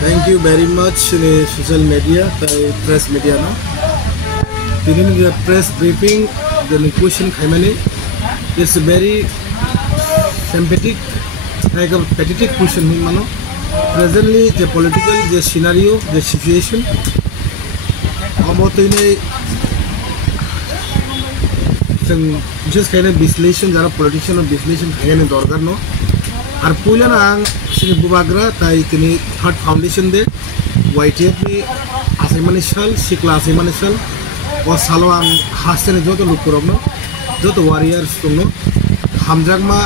Thank you very much social media, press media no. During the press briefing, the question Khaimani is very sympathetic, like a pathetic question mano. Presently, the political, the scenario, the situation, just kind of বিশ্লেষণ যারা politician বিশ্লেষণ খাইনে দরকার no আর পুইলান আং সিনি বুবাগ্রা তাই তিনি third foundation দে YTF নি আসাইমানি সাল সিকলা আসাইমানি সাল ও সালো আং হাসেনে যত লোক করবনো যত ওয়ারিয়ার্স দংনো হামজাগমা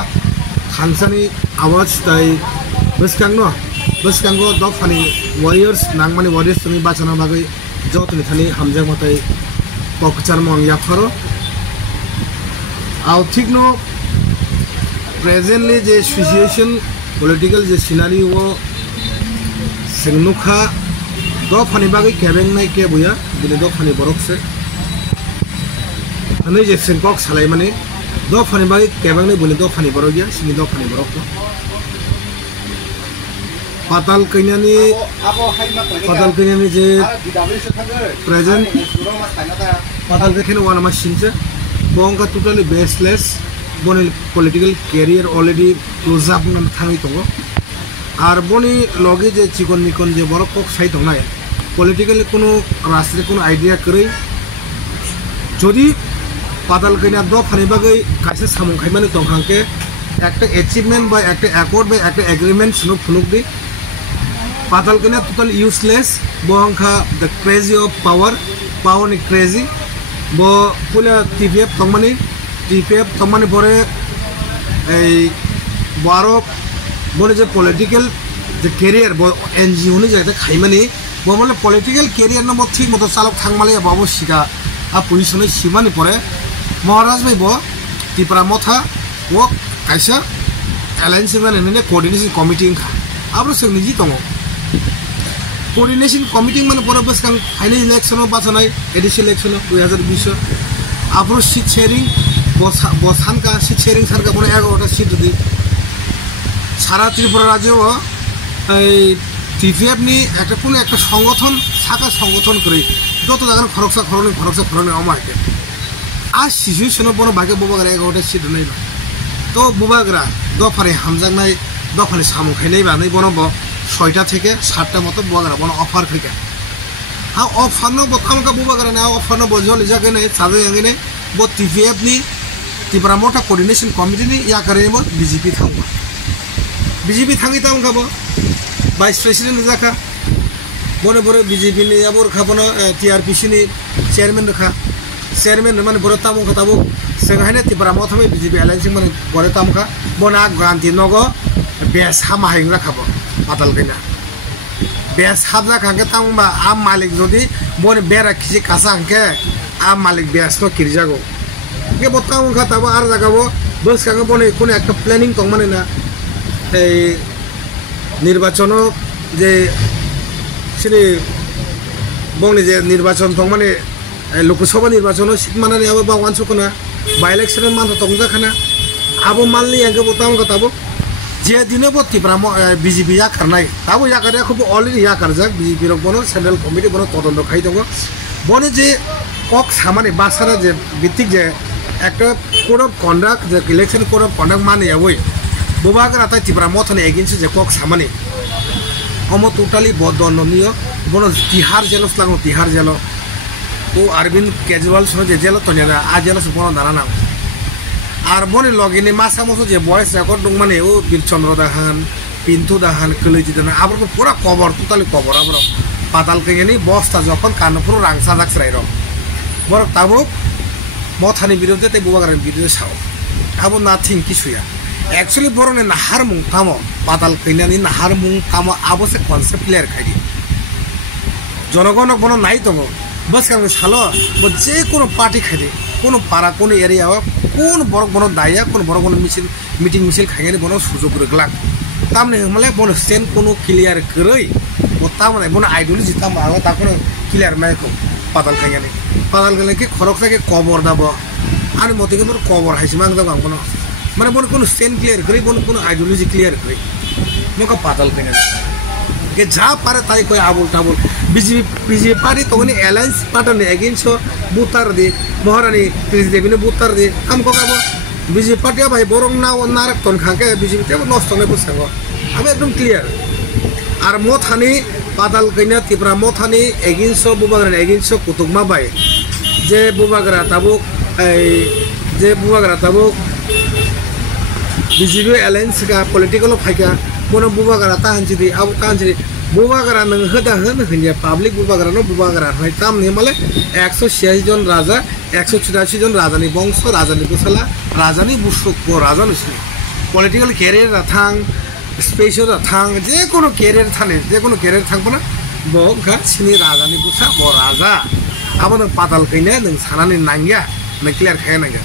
খানসানি আওয়াজ তাই বসকাंगो দফানি ওয়ারিয়ার্স নাংমানি ওয়ারিয়ার্স তুমি বাঁচানো বাগৈ যতনি থানি হামজাগমা তাই পকচারমো আং ইয়াফারো ठीक नो प्रेजेंटली जे सिचुएशन पॉलिटिकल जे सिनारियो वो सिंगनुखा दो फानी बागै केबें नाय के बुया बिले दो फानी बरक से अने जे सिंकक सालाय माने दो फानी बागै केबें नाय बुले दो फानी बरक गया सिनि दो फानी बरक पाताल कन्यानी जे प्रेजेंट पाताल के वन मशीन से Bongka totally baseless, boni political career already close up ngan thangi tongo. Ar boni logi je chikon nikon je borok kok sai tongnai. Political kono rastre kono idea kori. Jodi patal kena do phani bagai kaise samung khaimani tongkhangke ekta achievement by ekta accord by ekta agreement sunu phunuk di. Patal kena totally useless. Bongka the crazy of power ni crazy. Bo pula TPF tongmani pore ei baro bone je political je career bo NGO ni jaita khaimani bo mole political career no thik moto salok thangmale babo sika a position simani pore Maharaj bhai bo tipra motha wo kaisa alliance ne coordination committee kha abro se niji tongo coordination committee মানে পরে বস কাং final election বাছনাই additional election 2020 আপরো seat sharing বসান কা seat sharing সরকা বনে 11টা seat দি সারা ত্রিপুরা রাজ্যে এই টিপিএফ নি একটা কোন একটা সংগঠন শাখা সংগঠন করে যত জায়গা খরচা খরনে অমাইতে আজ সিচুয়েশন বনে বাগে ববাগরা 11টা সিট নাই তো ববাগরা দফারে হামজাংনাই দফারে সামু খাইনাই বানাই বনব 6টা থেকে 7টা মতো বগারা বন অফার থেকে হ্যাঁ অফার নো বকামকা বগারা না অফার নো বজল জাগে নাই সাবে আগে বো টিপিএফ নি ত্রিপুরা মোটা কোঅর্ডিনেশন কমিটি নি ইয়া করে মো বিজেপি থাঙ্গি তাম খাবো ভাইস প্রেসিডেন্ট জাকা বনে বড় বিজেপি নি আবর খাবনো টিআরপিসি নি চেয়ারম্যান মানে বড় তাম খাতাবো সেখানে ত্রিপুরা মথমে বিজেপি এলায়েন্স মানে বড় তাম খা বনা গান্ধী নগ বেস হামা হাইংরা খাবো পাতাল কইনা বেস হাবজা খাঙ্কে তামবা আম মালিক যদি বনে বেরা খিজি কাসা হাঙ্কে আম মালিক বেস তো কিরজাগো কে বতাম খাতাবো আর জাগাবো বস কাঙ্গে বনে কোন একটা প্ল্যানিং তং মানে না এই নির্বাচন যে সিনি বংনি যে নির্বাচন তং মানে লোকসভা নির্বাচন সিট মানানি আবো বা ওয়ানসুকনা বাই ইলেকশন মান তংজা খানা আবো মানলি আগে বতাম খাতাবো जे दिन वो ত্রিপুরা বিজেপি या करनाय ताबो या करे खूब अलरेडी या करजाक বিজেপি रक बनो सेंट्रल कमिटी बनो तदন্ত खाइ दङ बने जे कक सामाने बासारा जे बितिक जे একটা code of conduct J election code of conduct माने यावै बोबागरा ता ত্রিপুরা मथने एगेंस्ट जे कक सामाने अमो टोटली बदननीय बनो तिहार जेलस लागो तिहार जेलो ओ अरविंद केजरीवाल सो जे जेलो तन्याना आ जेलो सो बनो दाना আর বনে লগিনে মাসা মতো যে বয়স রেকর্ড দং মানে ও বীরচন্দ্র দাহান পিন্টু দাহান কলেজি দাহান আবরকো পুরা কভার টোটালি কভার আবর পাতাল কেনি বস্তা যখন কানপুর রাংসা জাকসরাই র বড় তাবো মথানি বিরুদ্ধে তে বুবাগারের বিরুদ্ধে সাও আবো নাথিং কিছুয়া অ্যাকচুয়ালি বরনে নাহার মুং তামো পাতাল কেনানি নাহার মুং তামো আবসে কনসেপ্ট ক্লিয়ার খাইদি জনগণক বন নাই তবো बस कांगे सालो वो जे कोनो पार्टी खाइदे कोनो पारा कोनो एरिया कोन बरक बनो दाया कोन बरक बनो मीटिंग मिছিল खाइने बनो सुजुग रगला तामने हमले बनो स्टेन कोनो क्लियर करई वो तामने बनो आइडियोलॉजी ताम आवा ता कोनो क्लियर नाय को पाताल खाइने के खरकसा के कवर दाबो आनि मते के कवर हाइस मांग दाबो बनो माने बनो कोनो स्टेन क्लियर करई बनो कोनो आइडियोलॉजी क्लियर करई मका पाताल खाइने के जा पारे ताई कोई आबुल टाबुल बीजेपी पार्टी तो नि अलायंस पार्टी एगेंस्ट बुतार दे महारानी प्रेसिडेंट ने बुतार दे हमको काबो बीजेपी पार्टी भाई बोरंग ना नारक तन खाके बीजेपी ते नष्ट ने बुसंगो अब एकदम क्लियर आर मथानी पाताल कइना तिब्रा मथानी एगेंस्ट बुबाग्रा एगेंस्ट कुतुकमा बाय जे बुबाग्रा ताबुक जे बुबाग्रा ताबुक बीजेपी अलायंस का पॉलिटिकल फाइका मोनो बुबाग्रा ताहनजि दि अब ताहनजि बुबाग्रा नों होदा होन होनिया पब्लिक बुबाग्रा न बुबाग्रा है ताम ने माले 186 जन राजा 184 जन राजानि वंश राजानि बुसला राजानि बुसुक राजा नसि पॉलिटिकल कैरियर थां स्पेशल थां जे कोनो कैरियर थाने जे कोनो कैरियर थांबना बो गा सिनि राजानि बुसा बो राजा अब नों पाताल कइना नों सानानि नांगिया नों क्लियर खाय नांगिया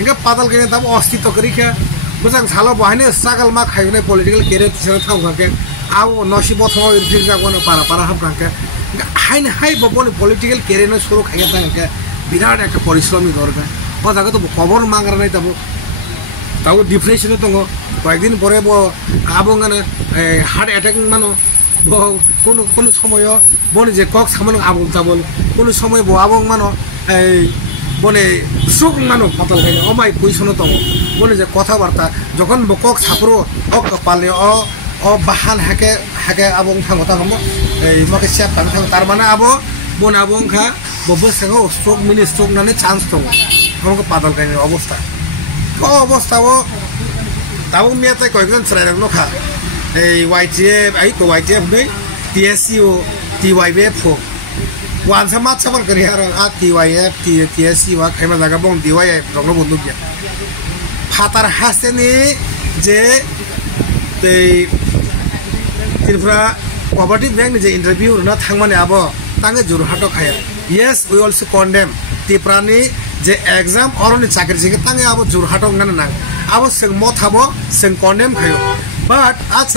इनका पाताल कइना तब अस्तित्व करिखा मोजां साला बहायनो स्ट्रागल मा खायने पॉलिटिकल कैरियर तिसनो थांखाके आव नसि बथमाव इरफिर जागोनो पारा हाबखाके हायने हाय बबोनि पॉलिटिकल कैरियर न शुरू खाया थांके बिराट एक परिश्रमी दरकार बजागे तो खबर मांगरा नाय ताबो डिप्रेशन दंगो कयेकदिन परे बो आबंगानो हार्ट अटैक मानो बो कोनो समय बनि जे कक सामन आबुल ताबुल कोनो समय बो आबंग मानो बने सुख मानो पाताल कइना अमाय कुइसनो दङ बने जे কথাবার্তা যখন বকক ছাপরো অ কপালে অ বাহান হাকে আবং থাঙ্গতা হম এই মকে সেপ থাঙ্গ তার মানে আবো বন আবং খা ববো সেগো স্ট্রোক মিনি স্ট্রোক নানে চান্স দङ हमको पाताल कइना अवस्था अवस्था ও তাবো মিয়াতে কয়েকজন ছরাইরক নখা এই ওয়াইটিএফ আই তো ওয়াইটিএফ नै TSU টিওয়াইবিএফ wan sama sabar kerjaan TYF TSC wah kayak mana bong TYF dong lo buntuk ya fatar hasil ni je Tripura Cooperative Bank ni je interview na thang mana abo tange Jorhato kaya yes we also condemn Tripura ni je exam orang ni cakir sih tange abo Jorhato ngana nang abo seng mot abo seng condemn kayo but आज